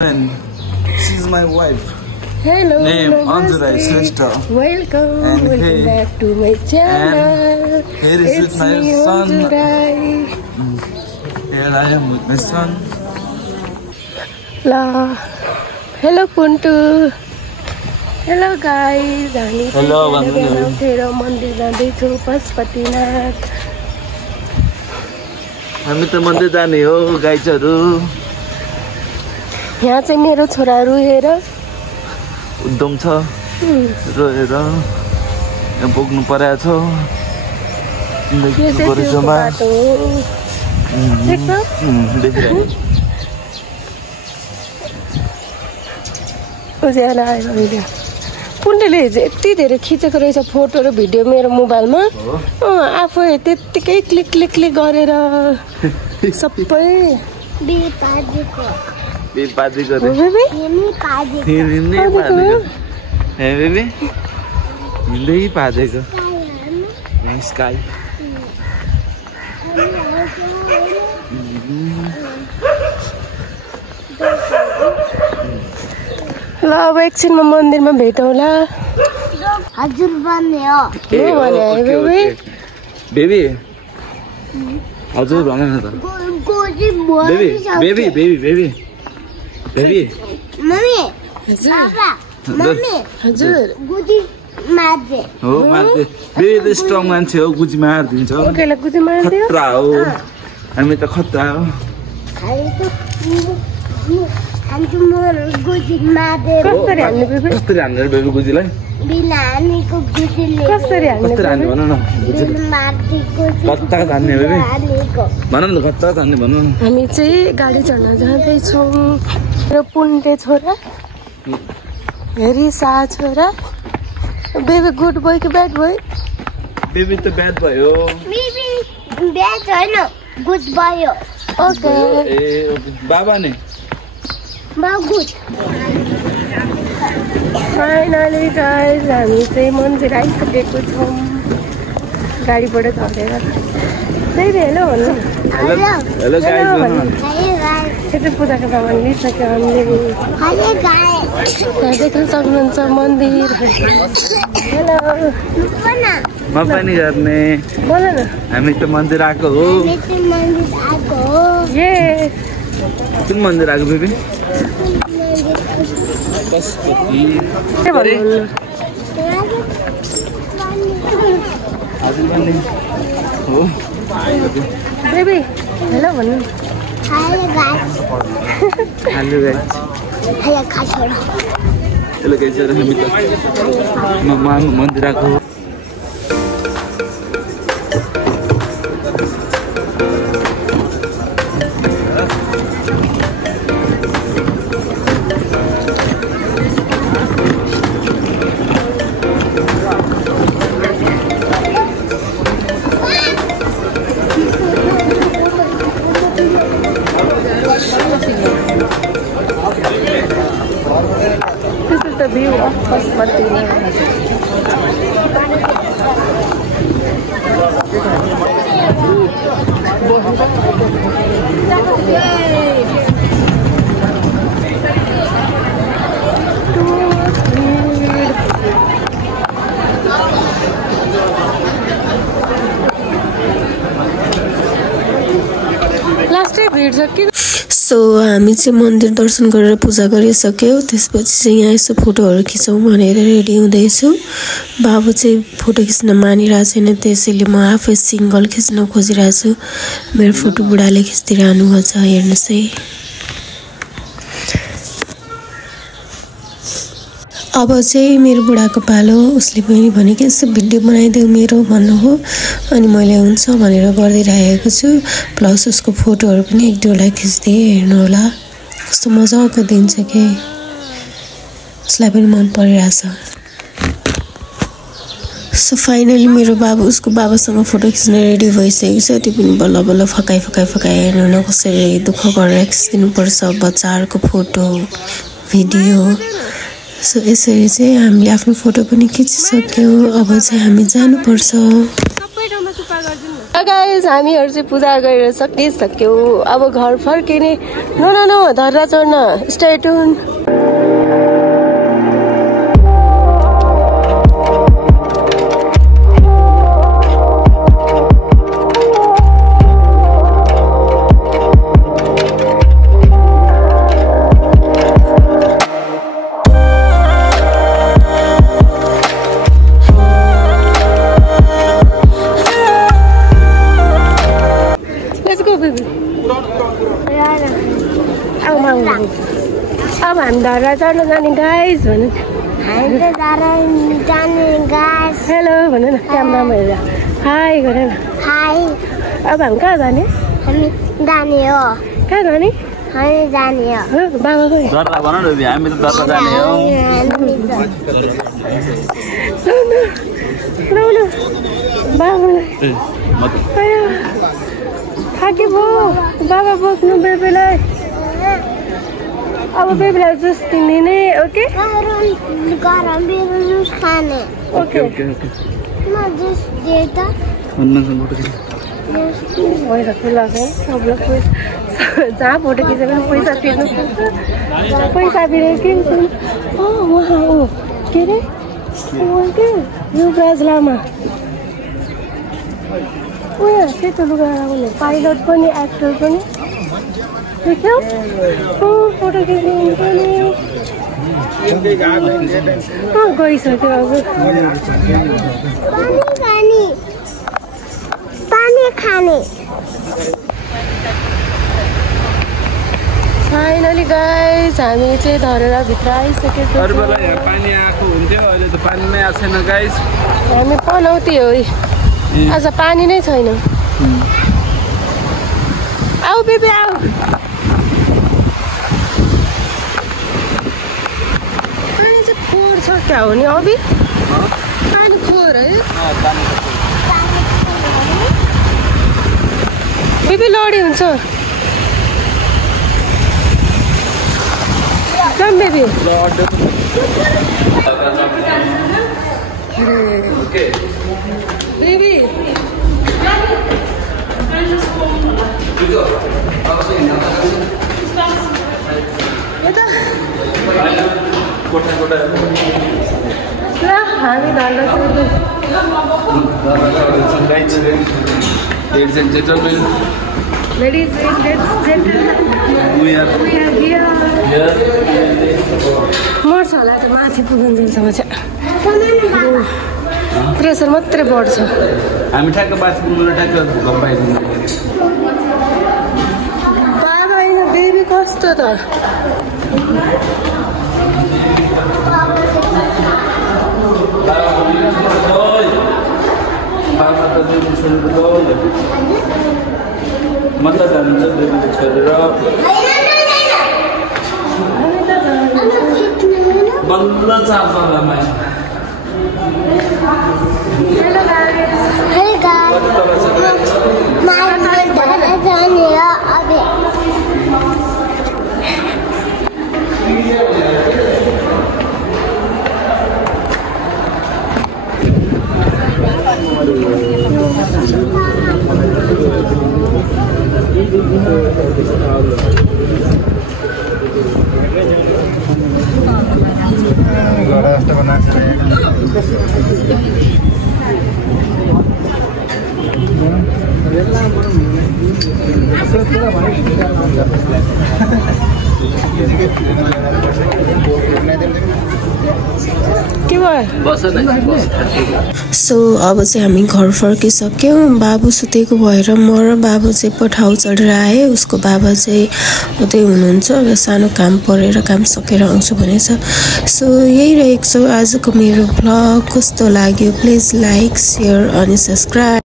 And she's my wife. Hello, name Anjurai Shrestha. Welcome, and welcome back to my channel. And here is with my son. Here I am with my son. La. Hello Puntu. Hello guys. Hello Vandu. उठेर मन्दिर जाँदैछु पशुपतिनाथ. हामी त मन्दिर जाने हो गाइजहरु. यहाँ चाहिँ मेरो छोराहरु हेर उद्दम छ रोएर यहाँ पुग्नु परेछ जिन्दगी बरुजमा देख्छ देखिरहेको उज्यालो आयो अहिले पुण्डेले यति धेरै खिचेको रहेछ फोटो र भिडियो मेरो मोबाइलमा आफू त्यतिकै क्लिक क्लिक क्लिक गरेर सबै Baby got it. Baby? Hey, baby? Hindi padre ko. Sky. ल अब एकछिनमा मन्दिरमा भेटौँला. हजुर भन्यो. के भन्यो बेबी? बेबी. हजुर भन न त. Baby. Baby. Mommy. Papa. Mommy. हजुर. गुजी मार्दे. हो मार्दे. बेबी त स्ट्रङ मान्छे हो गुजी मार्दिन्छ. ओकेला गुजी मार्दियो. खतरा हो. हामी त खतरा हो. हामी त गुजी मार्दे. कसरी हान्ने बेबी? कसरी हान्ने बेबी गुजीलाई? बिना हानेको गुजीले. कसरी हान्ने? कसरी हान्ने भन न. बिना मार्देको. कता हान्ने बेबी? भन न कता हान्ने भन न. हामी चाहिँ गाडी चढ्न जाँदैछौँ. मेरो पुण्डे छोरा रिसा छोरा. बेबी गुड बोय कि ब्याड बोय? बेबी त ब्याड भयो. बेबी ब्याड होइन गुड भयो. ओके. ए बाबा नि? बाबा गुड. फाइनली गाइस हामी चाहिँ मन्दिर आइसकेको छौँ गाडीबाट झरेर. बेबी हेलो भन्नु. Hello guys. यो चाहिँ पूजाको सामान लिइसक्यो हामीले. त्यहाँ देख्न सक्नुहुन्छ मन्दिर. हेलो म पनि गर्ने. बोल न. हामी त मन्दिर आएको हो. यस. कुन मन्दिर आएको बेबी? पशुपति. के भन्नु? हजुर भन्ने हो. बेबी हेलो भन्नु. Hello guys. हेलो खासोरा. हेलो गाइस हामी त मन्दिर आएको हो. This is the view of Pashupatinath. Last day भिड छ के? सो हामी चाहिँ मन्दिर दर्शन गरेर पूजा गरिसक्यौँ. त्यसपछि चाहिँ यहाँ यसो फोटोहरू खिचौँ भनेर रेडी हुँदैछु. बाबु चाहिँ फोटो खिच्न मानिरहेको छैन त्यसैले म आफै सिङ्गल खिच्न खोजिरहेको छु. मेरो फोटो बुढाले खिचिदिइरहनु भएको छ. हेर्नुहोस् है. अब चाहिँ मेरो बुढाको पालो. उसले पनि भने कि यसो भिडियो बनाइदेऊ मेरो भन्नुभयो. अनि मैले हुन्छ भनेर गरिदिइरहेको छु. प्लस उसको फोटोहरू पनि एक दुईवटा खिच्दिएँ. हेर्नु होला कस्तो मजाको दिन्छ कि. उसलाई पनि मन परिरहेछ. सो फाइनली मेरो बाबु उसको बाबासँग फोटो खिच्न रेडी भइसकेको छ. त्यो पनि बल्ल बल्ल फकाइ हेर्नु न कसरी दुःख गरेर खिचिदिनुपर्छ बच्चाहरूको फोटो भिडियो. सो यसरी चाहिँ हामीले आफ्नो फोटो पनि खिचिसक्यौँ. अब चाहिँ हामी जानुपर्छ. गाइस हामीहरु चाहिँ पूजा गरेर सकिसक्यौ अब घर फर्किने नो धर्रा चढ्न स्टे ट्युन अब हामी धर्रा चढ्न जाने गाइस भन्नु हेलो भन्नु न क्यामेरामा हेरेर हाई गरे न हाई अब हामी कहाँ जाने हामी जाने हो कहाँ जाने हामी जाने हो बाबा खोइ दर्रा भन न हामी त दर्रा जाने हो ल बाबा थाके भयो बाबा बोक्नु बेबीलाई अब बेबीलाई जुस किनिदिने ओके गरम बिरो जुस खाने ओके ओके ओके म जुस दे त पैसा खुला छ सबलाई पैसा जहाँ फोटो खिच्यो भने पैसा तिर्नु पैसा दिने के उहाँ ऊ के अरे के युवराज लामा उयो सेतो लुगा लगाउने पाइलट पनि एक्टर पनि देख्यौ फोटो खिच्नु हुन्छ नि गइसक्यो अब पानी खाने फाइनली गाइस हामी चाहिँ धरेर भित्र आइसकेको अरू बेला यहाँ पानी आएको हुन्थ्यो अहिले त पानी नै आएको छैन गाइस हामी पनौती हो आज पानी नै छैन आऊ बेबी आऊ पानी चाहिँ खोर छ क्या हो नि अभि पानी खोर है बेबी लडी हुन्छ जाम बेबी बेबी हामी धर्ना Ladies and gentlemen, Ladies and gentlemen, we are here. मर्छ होला त माथि पुगन्जेलसम्म चाहिँ प्रेसर मात्रै बढ्छ हामी ठ्याक्क माथि पुग्नु ठ्याक्क भूकम्प आइदिन्छ बाबा होइन बेबी कस्तो त मतलब जान्छ बेबीले छोडेर बल्ल चार्ज गर्दामा हेलो गाइस धर्रा जाने हो अब सो अब चाहिँ हामी घर फर्किसक्यौँ बाबु सुतेको भएर म र बाबु चाहिँ पठाउ चढेर आएँ उसको बाबा चाहिँ उतै हुनुहुन्छ र सानो काम परेर काम सकेर आउँछु भनेछ सो यही रहेको छ आजको मेरो भ्लग कस्तो लाग्यो प्लिज लाइक शेयर अनि सब्सक्राइब